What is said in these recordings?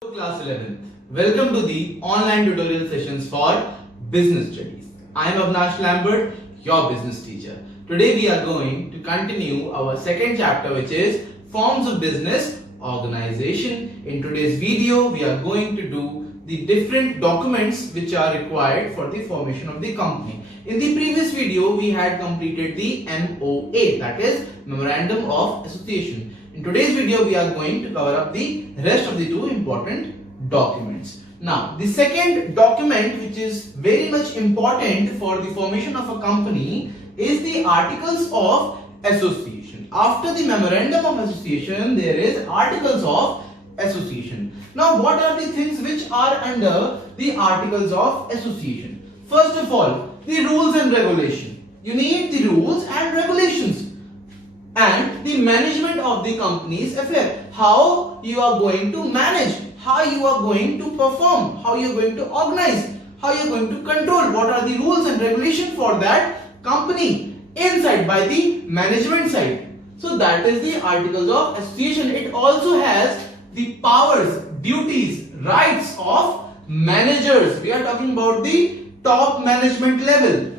Class 11th. Welcome to the online tutorial sessions for business studies. I am Avnash Lambert, your business teacher. Today we are going to continue our second chapter, which is forms of business organization. In today's video, we are going to do the different documents which are required for the formation of the company. In the previous video, we had completed the MOA, that is Memorandum of Association. In today's video, we are going to cover up the rest of the two important documents. Now, the second document which is very much important for the formation of a company is the Articles of Association. After the Memorandum of Association, there is Articles of Association. Now, what are the things which are under the Articles of Association? First of all, the rules and regulation. You need the rules and regulations and the management of the company's affair. How you are going to manage, how you are going to perform, how you are going to organize, how you are going to control, what are the rules and regulations for that company inside by the management side. So that is the Articles of Association. It also has the powers, duties, rights of managers. We are talking about the top management level,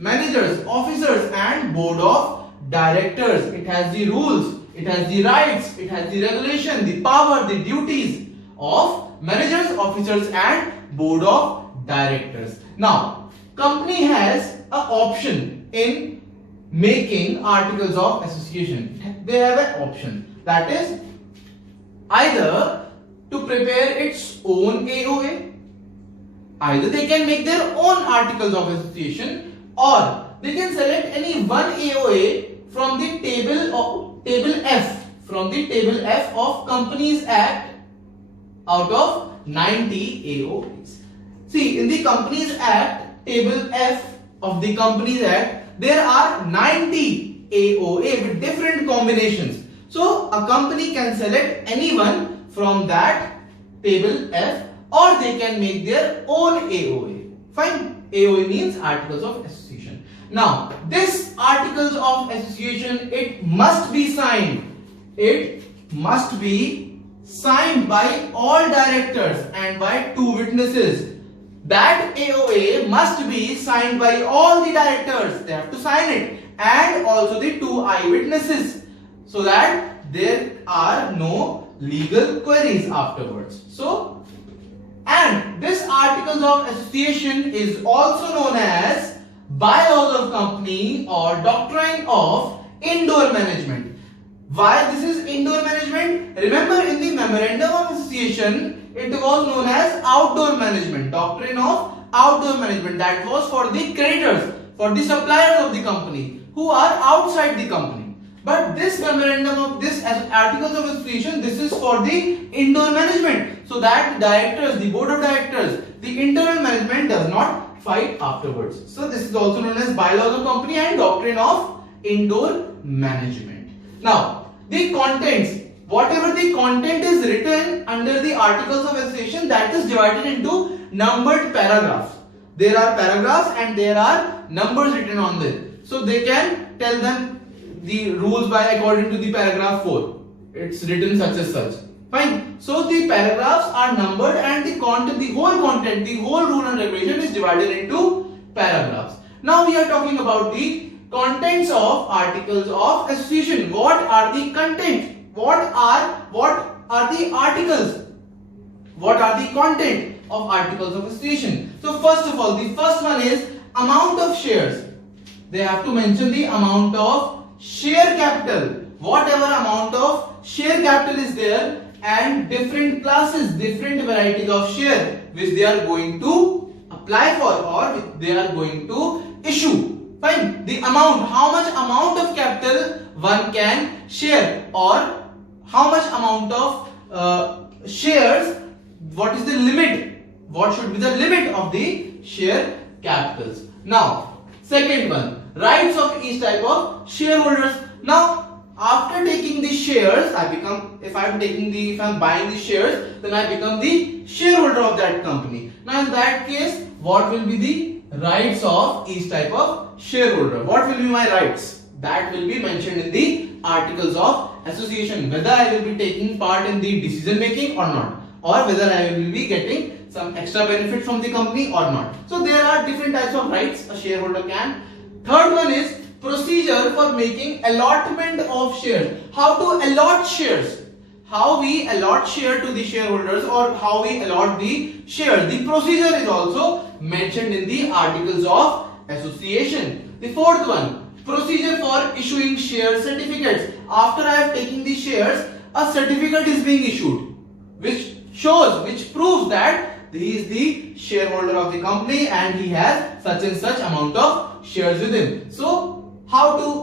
managers, officers and board of directors. It has the rules, it has the rights, it has the regulation, the power, the duties of managers, officers and board of directors. Now, company has an option in making Articles of Association. They have an option, that is either to prepare its own AOA, either they can make their own Articles of Association, or they can select any one AOA from the table F of Companies Act out of 90 AOAs. See, in the Companies Act, table F of the Companies Act, there are 90 AOA with different combinations. So a company can select anyone from that table F, or they can make their own AOA. Fine. AOA means Articles of Association. Now, this Articles of Association, it must be signed. It must be signed by all directors and by two witnesses. That AOA must be signed by all the directors. They have to sign it, and also the two eyewitnesses, so that there are no legal queries afterwards. So, and this Articles of Association is also known as bylaws of company or doctrine of indoor management. Why this is indoor management? Remember, in the Memorandum of Association, it was known as outdoor management, doctrine of outdoor management. That was for the creditors, for the suppliers of the company who are outside the company. But this memorandum of this as Articles of Association, this is for the indoor management, so that the directors, the board of directors, the internal management does not fight afterwards. So this is also known as bylaws of company and doctrine of indoor management. Now, the contents, whatever the content is written under the Articles of Association, that is divided into numbered paragraphs. There are paragraphs and there are numbers written on them. So they can tell them the rules by according to the paragraph 4. It's written such as such. Fine. So the paragraphs are numbered and the content, the whole content, the whole rule and regulation is divided into paragraphs. Now we are talking about the contents of Articles of Association. What are the content? What are the articles? What are the content of Articles of Association? So first of all, the first one is amount of shares. They have to mention the amount of share capital, whatever amount of share capital is there, and different classes, different varieties of share which they are going to apply for or which they are going to issue. Fine. The amount, how much amount of capital one can share, or how much amount of shares, what is the limit, what should be the limit of the share capitals. Now, second one, rights of each type of shareholders. Now, after taking the shares, if I'm buying the shares, then I become the shareholder of that company. Now in that case, what will be the rights of each type of shareholder? What will be my rights? That will be mentioned in the Articles of Association, whether I will be taking part in the decision making or not. or whether I will be getting some extra benefit from the company or not. So there are different types of rights a shareholder can. Third one is procedure for making allotment of shares. How to allot shares. How we allot share to the shareholders or how we allot the shares. The procedure is also mentioned in the articles of association. The fourth one, procedure for issuing share certificates. After I have taken the shares, a certificate is being issued which proves that he is the shareholder of the company and he has such and such amount of shares with him. So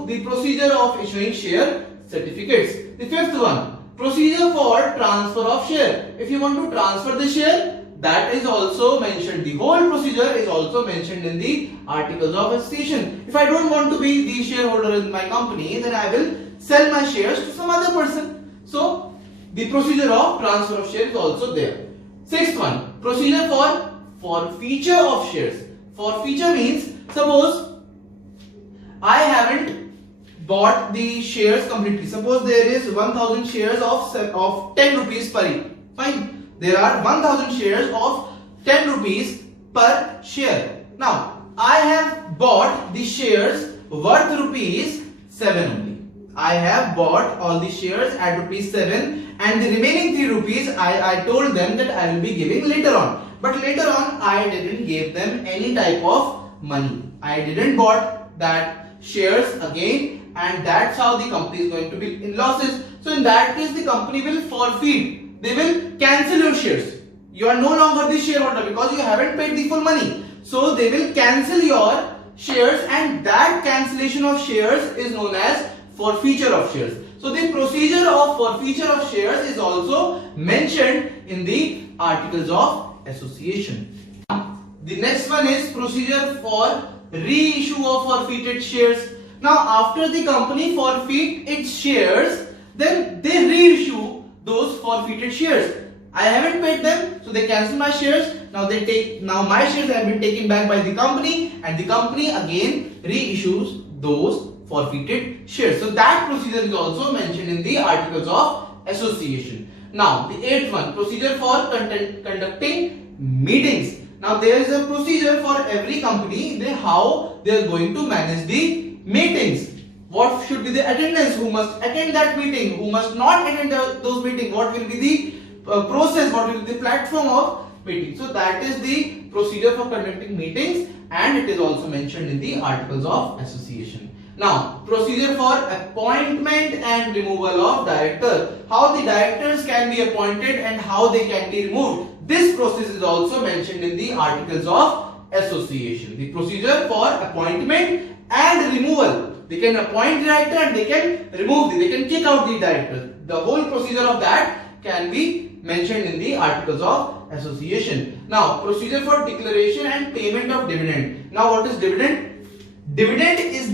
the procedure of issuing share certificates. The fifth one, procedure for transfer of share. If you want to transfer the share, that is also mentioned. The whole procedure is also mentioned in the articles of association. If I don't want to be the shareholder in my company, then I will sell my shares to some other person. So the procedure of transfer of shares is also there. Sixth one, procedure for forfeiture of shares. Forfeiture means, suppose I haven't bought the shares completely. Suppose there is 1000 shares of 10 rupees per year. Fine. There are 1000 shares of 10 rupees per share. Now, I have bought the shares worth rupees 7 only. I have bought all the shares at rupees 7 and the remaining 3 rupees I told them that I will be giving later on. But later on I didn't give them any type of money. I didn't bought that shares again and that's how the company is going to be in losses. So in that case the company will forfeit. They will cancel your shares. You are no longer the shareholder because you haven't paid the full money. So they will cancel your shares and that cancellation of shares is known as forfeiture of shares. So the procedure of forfeiture of shares is also mentioned in the articles of association. The next one is procedure for reissue of forfeited shares. Now after the company forfeit its shares, then they reissue those forfeited shares. I haven't paid them, so they cancel my shares. Now my shares have been taken back by the company and the company again reissues those forfeited shares. So that procedure is also mentioned in the articles of association. Now the eighth one, procedure for conducting meetings. Now there is a procedure for every company, how they are going to manage the meetings. What should be the attendance? Who must attend that meeting? Who must not attend those meetings? What will be the process? What will be the platform of meeting? So that is the procedure for conducting meetings and it is also mentioned in the articles of association. Now, procedure for appointment and removal of director. How the directors can be appointed and how they can be removed. This process is also mentioned in the articles of association. The procedure for appointment and removal. They can appoint director and they can remove they can kick out the director. The whole procedure of that can be mentioned in the articles of association. Now, procedure for declaration and payment of dividend. Now, what is dividend? Dividend is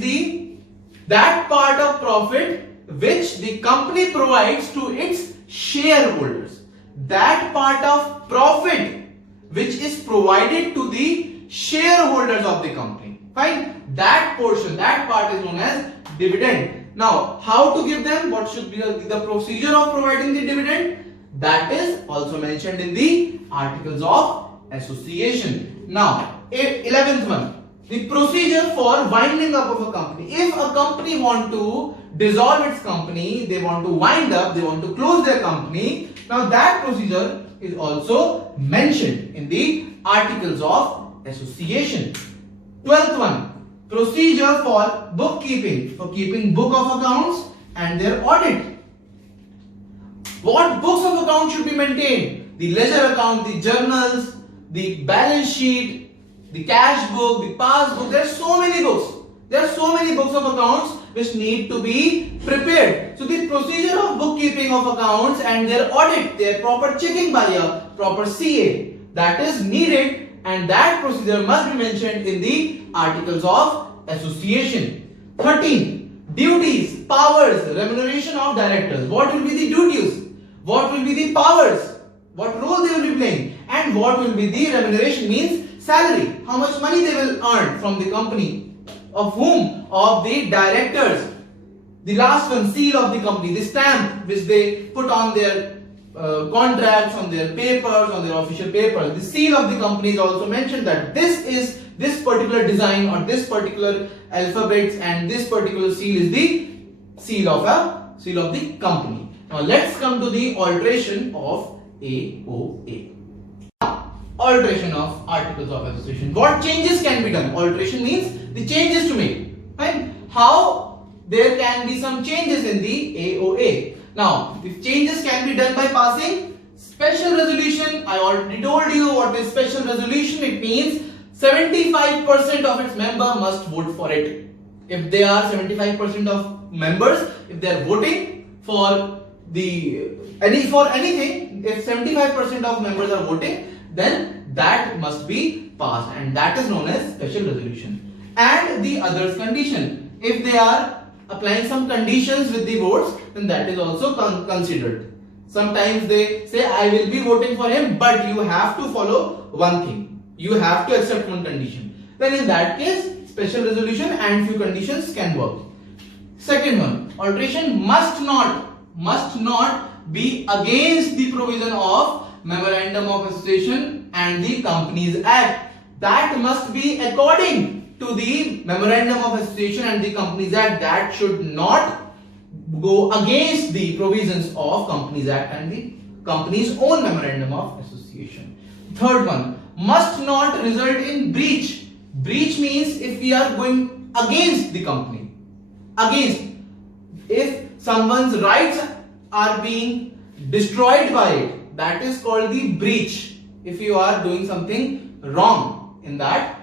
that part of profit which the company provides to its shareholders. That part of profit which is provided to the shareholders of the company. Fine. That portion, that part is known as dividend. Now, how to give them? What should be the procedure of providing the dividend? That is also mentioned in the articles of association. Now, 11th one. The procedure for winding up of a company. If a company want to dissolve its company, they want to wind up, they want to close their company. Now that procedure is also mentioned in the articles of association. 12th one, procedure for bookkeeping, for keeping book of accounts and their audit. What books of accounts should be maintained? The ledger account, the journals, the balance sheet, the cash book, the passbook. There are so many books. There are so many books of accounts which need to be prepared. So the procedure of bookkeeping of accounts and their audit, their proper checking by a proper CA, that is needed and that procedure must be mentioned in the articles of association. 13. Duties, powers, remuneration of directors. What will be the duties? What will be the powers? What role they will be playing? And what will be the remuneration means salary, how much money they will earn from the company. Of whom? Of the directors. The last one, seal of the company, the stamp which they put on their contracts, on their papers, on their official papers. The seal of the company is also mentioned that this particular design or this particular alphabets and this particular seal is the seal of the company. Now let's come to the alteration of AOA. Alteration of Articles of Association. What changes can be done? Alteration means the changes to make. Right? How there can be some changes in the AOA. Now, if changes can be done by passing special resolution, I already told you what is special resolution. It means 75% of its member must vote for it. If they are 75% of members, if they are voting for anything, if 75% of members are voting, then that must be passed, and that is known as special resolution. And the others condition, if they are applying some conditions with the votes, then that is also considered. Sometimes they say I will be voting for him, but you have to follow one thing, you have to accept one condition. Then in that case special resolution and few conditions can work. Second one, alteration must not be against the provision of Memorandum of Association and the Companies Act. That must be according to the Memorandum of Association and the Companies Act. That should not go against the provisions of Companies Act and the company's own Memorandum of Association. Third one, must not result in breach. Breach means if we are going against the company, if someone's rights are being destroyed by it, that is called the breach. If you are doing something wrong in that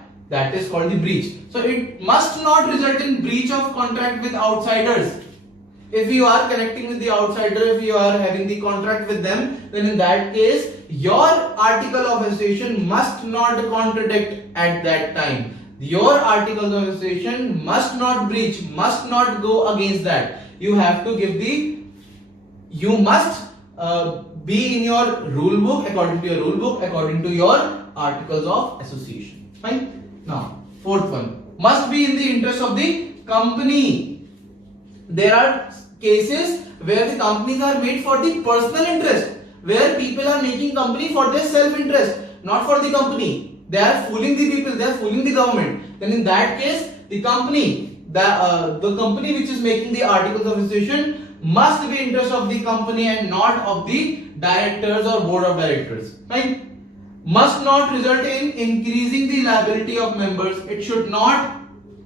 is called the breach. So it must not result in breach of contract with outsiders. If you are connecting with the outsider, if you are having the contract with them, then in that case your article of association must not contradict at that time. Your articles of association must not breach, must not go against that. You have to give you must be in your rule book, according to your rule book, according to your articles of association. Fine. Now, fourth one, must be in the interest of the company. There are cases where the companies are made for the personal interest, where people are making company for their self-interest, not for the company. They are fooling the people, they are fooling the government. Then in that case, the company which is making the articles of association must be interest of the company and not of the directors or board of directors. Right? Must not result in increasing the liability of members. It should not.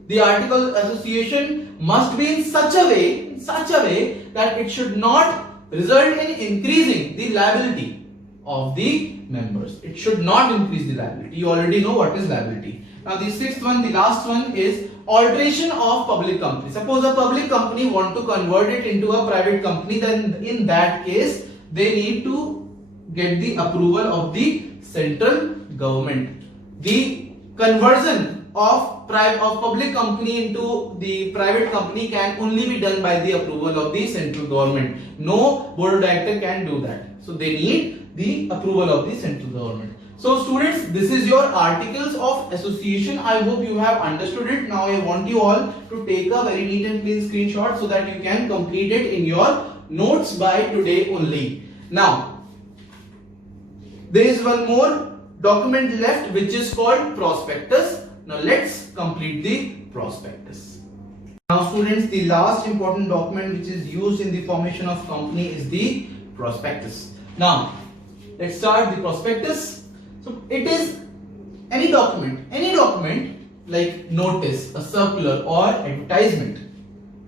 The article association must be in such a way that it should not result in increasing the liability of the members. It should not increase the liability. You already know what is liability. Now the sixth one, the last one, is alteration of public company. Suppose a public company want to convert it into a private company, then in that case they need to get the approval of the central government. The conversion of public company into the private company can only be done by the approval of the central government. No board of director can do that. So they need the approval of the central government. So students, this is your articles of association. I hope you have understood it. Now I want you all to take a very neat and clean screenshot so that you can complete it in your notes by today only. Now, there is one more document left which is called prospectus. Now let's complete the prospectus. Now students, the last important document which is used in the formation of company is the prospectus. Now let's start the prospectus. So it is any document like notice, a circular or advertisement.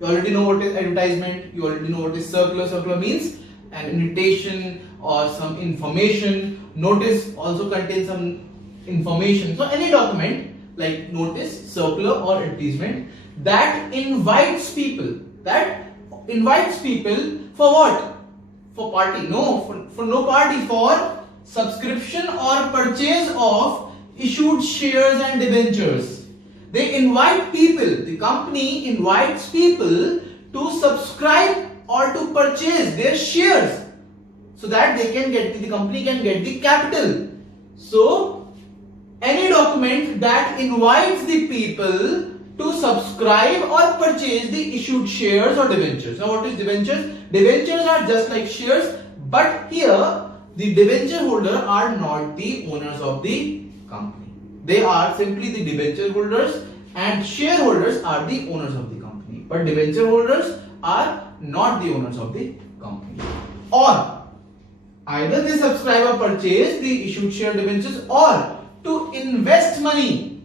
You already know what is advertisement, you already know what is circular. Circular means an invitation or some information. Notice also contains some information. So any document like notice, circular or advertisement that invites people for what? For party? No, for no party, for subscription or purchase of issued shares and debentures. They invite people, the company invites people to subscribe or to purchase their shares so that they can get, the company can get the capital. So any document that invites the people to subscribe or purchase the issued shares or debentures. Now what is debentures? Debentures are just like shares, But here the debenture holder are not the owners of the company. They are simply the debenture holders, and shareholders are the owners of the company. But debenture holders are not the owners of the company. Or either they subscribe or purchase the issued share debentures, or to invest money.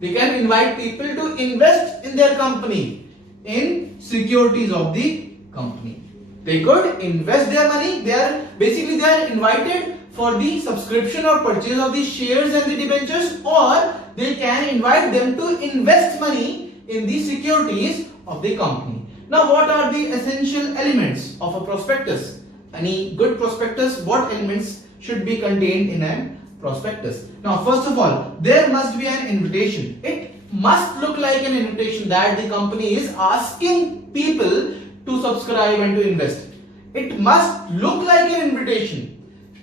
They can invite people to invest in their company in securities of the company. They could invest their money. They are invited for the subscription or purchase of the shares and the debentures, or they can invite them to invest money in the securities of the company. Now, what are the essential elements of a prospectus? Any good prospectus, what elements should be contained in a prospectus? Now, first of all, there must be an invitation. It must look like an invitation that the company is asking people to subscribe and to invest. It must look like an invitation.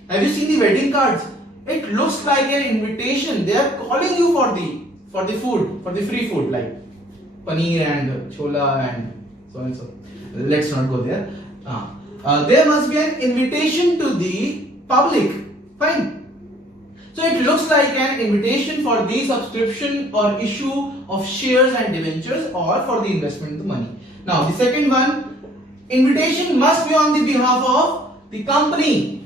Have you seen the wedding cards? It looks like an invitation. They are calling you for the food, for the free food like paneer and chola and so and so. Let's not go there. There must be an invitation to the public. Fine. So it looks like an invitation for the subscription or issue of shares and debentures, or for the investment of the money. Now the second one, invitation must be on the behalf of the company.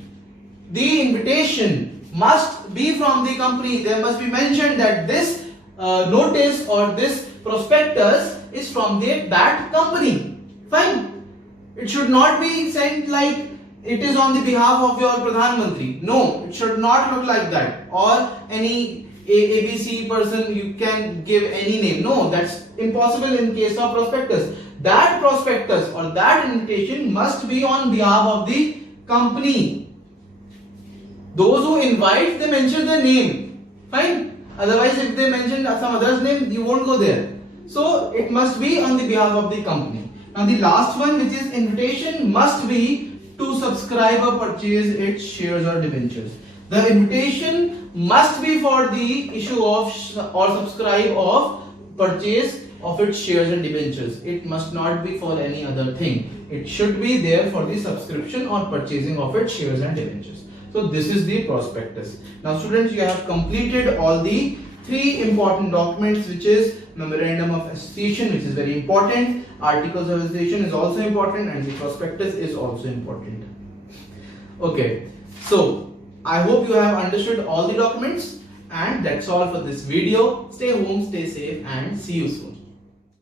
The invitation must be from the company. There must be mentioned that this notice or this prospectus is from that company. Fine. It should not be sent like it is on the behalf of your Pradhan Mantri. No, it should not look like that. Or any ABC person, you can give any name. No, that's impossible in case of prospectus. That prospectus or that invitation must be on behalf of the company. Those who invite, they mention their name. Fine. Otherwise, if they mention some other's name, you won't go there. So it must be on the behalf of the company. Now the last one, which is invitation, must be to subscribe or purchase its shares or debentures. The invitation must be for the issue of or subscribe of purchase of its shares and debentures. It must not be for any other thing. It should be there for the subscription or purchasing of its shares and debentures. So this is the prospectus. Now students, you have completed all the three important documents, which is memorandum of association, which is very important, articles of association is also important, and the prospectus is also important. Okay, so I hope you have understood all the documents, and that's all for this video. Stay home, stay safe, and see you soon.